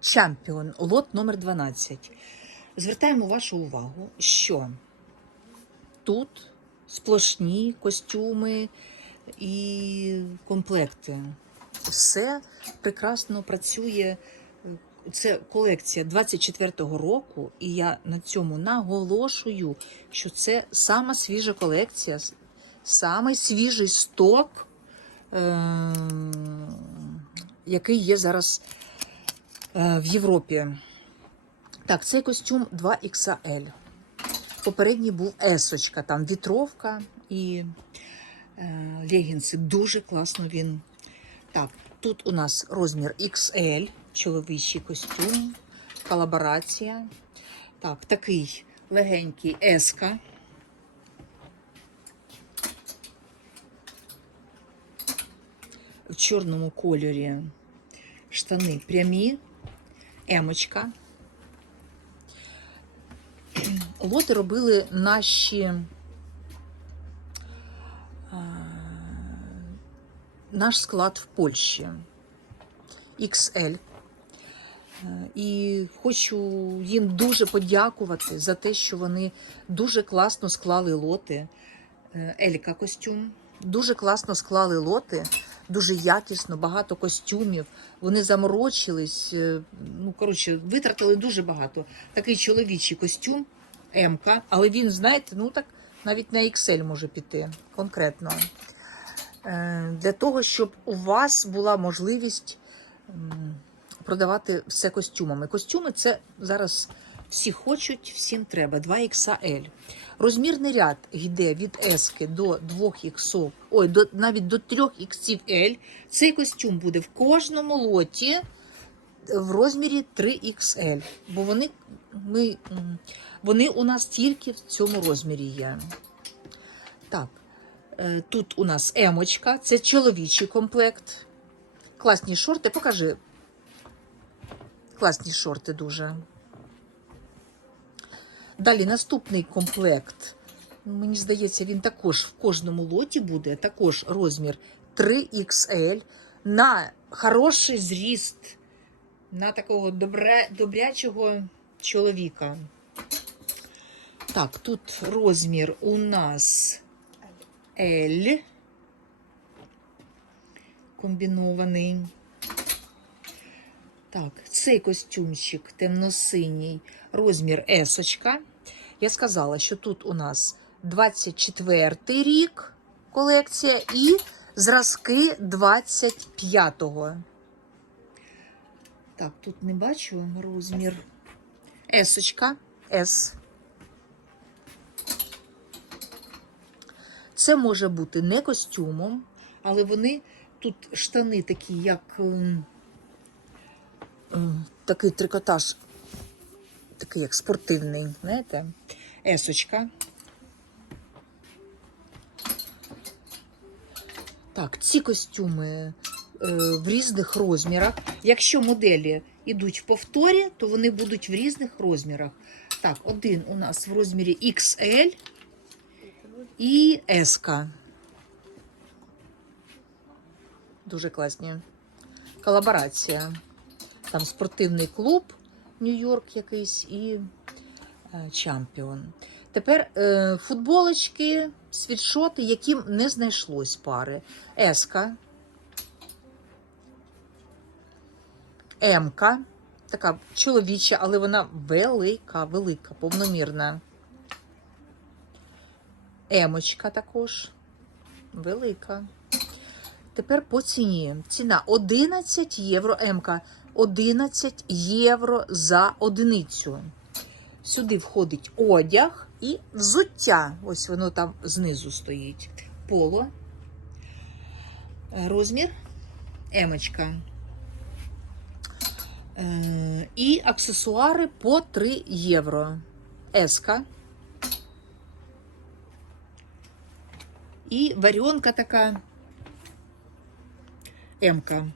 Чемпіон, лот номер 12. Звертаємо вашу увагу, що тут сплошні костюми і комплекти. Все прекрасно працює. Це колекція 24-го року, і я на цьому наголошую, що це сама свіжа колекція, самий свіжий сток, е- який є зараз в Європі. Так, цей костюм 2XL. Попередній був есочка, там вітровка і е, легінси. Дуже класно він. Так, тут у нас розмір XL, чоловічий костюм, колаборація. Так, такий легенький еска. В чорному кольорі штани прямі, емочка. Лоти робили наші наш склад в Польщі XL. Е, І хочу їм дуже подякувати за те, що вони дуже класно склали лоти. Е, Елька костюм. Дуже класно склали лоти, дуже якісно, багато костюмів. Вони заморочились. е, Ну, коротше, витратили дуже багато. Такий чоловічий костюм, МК, але він, знаєте, ну так навіть на XL може піти конкретно. Е, Для того, щоб у вас була можливість продавати все костюмами. Костюми це зараз всі хочуть, всім треба. 2XL. Розмірний ряд йде від S до 2 х ой, до, навіть до 3 XL. Цей костюм буде в кожному лоті в розмірі 3XL. Бо вони, ми, вони у нас тільки в цьому розмірі є. Так, е, тут у нас емочка, це чоловічий комплект. Класні шорти, покажи. Класні шорти дуже. Далі наступний комплект. Мені здається, він також в кожному лоті буде. Також розмір 3XL на хороший зріст, на такого добре, добрячого чоловіка. Так, тут розмір у нас L. Комбінований. Так, цей костюмчик темно-синій, розмір есочка. Я сказала, що тут у нас 24 рік колекція і зразки 25-го. Так, тут не бачу розмір. Есочка. С. Це може бути не костюмом, але вони тут штани такі, як. Такий трикотаж, такий як спортивний, знаєте, есочка. Так, ці костюми е, в різних розмірах. Якщо моделі йдуть в повторі, то вони будуть в різних розмірах. Так, один у нас в розмірі XL і S. Дуже класні. Колаборація. Там спортивний клуб Нью-Йорк якийсь і е, чемпіон. Тепер е, футболочки, світшоти, яким не знайшлось пари. Еска, Емка, така чоловіча, але вона велика, велика, повномірна. Емочка також велика. Тепер по ціні. Ціна 11 євро МК. 11 євро за одиницю. Сюди входить одяг і взуття. Ось воно там знизу стоїть. Поло. Розмір емочка. Е, І аксесуари по 3 євро. Еска. І варіонка така. Емка.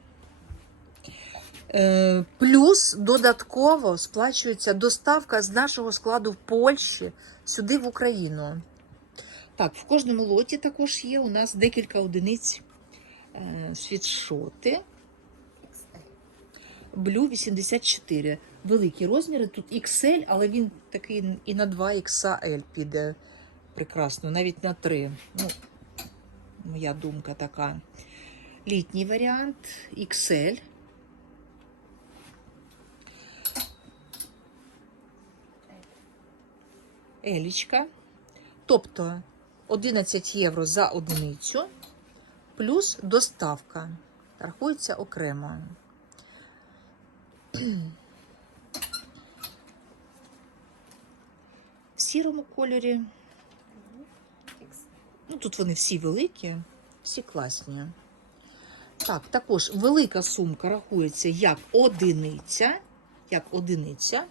Е, Плюс додатково сплачується доставка з нашого складу в Польщі сюди в Україну. Так, в кожному лоті також є у нас декілька одиниць е, світшоти. Blue 84. Великі розміри. Тут XL, але він такий і на 2 XL піде прекрасно, навіть на 3. Ну, моя думка така. Літній варіант XL. Елічка. Тобто 11 євро за одиницю плюс доставка. Рахується окремо. В сірому кольорі. Ну, тут вони всі великі, всі класні. Так, також велика сумка рахується як одиниця. Як одиниця.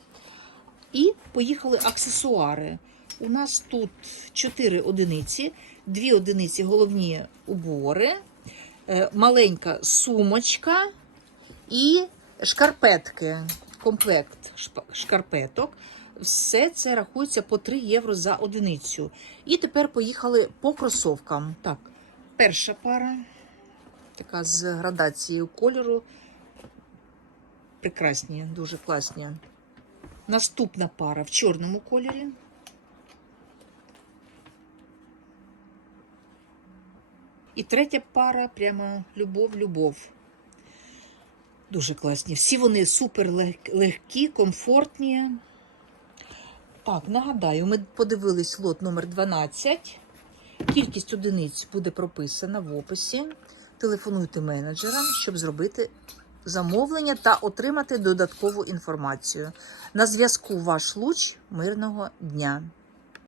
І поїхали аксесуари. У нас тут 4 одиниці, 2 одиниці головні убори, е, маленька сумочка і шкарпетки. Комплект шкарпеток. Все це рахується по 3 євро за одиницю. І тепер поїхали по кросовкам. Так, перша пара, така з градацією кольору. Прекрасні, дуже класні. Наступна пара в чорному кольорі. І третя пара прямо любов-любов. Дуже класні. Всі вони супер легкі, комфортні. Так, нагадаю, ми подивились лот номер 12. Кількість одиниць буде прописана в описі. Телефонуйте менеджерам, щоб зробити замовлення та отримати додаткову інформацію. На зв'язку ваш луч. Мирного дня!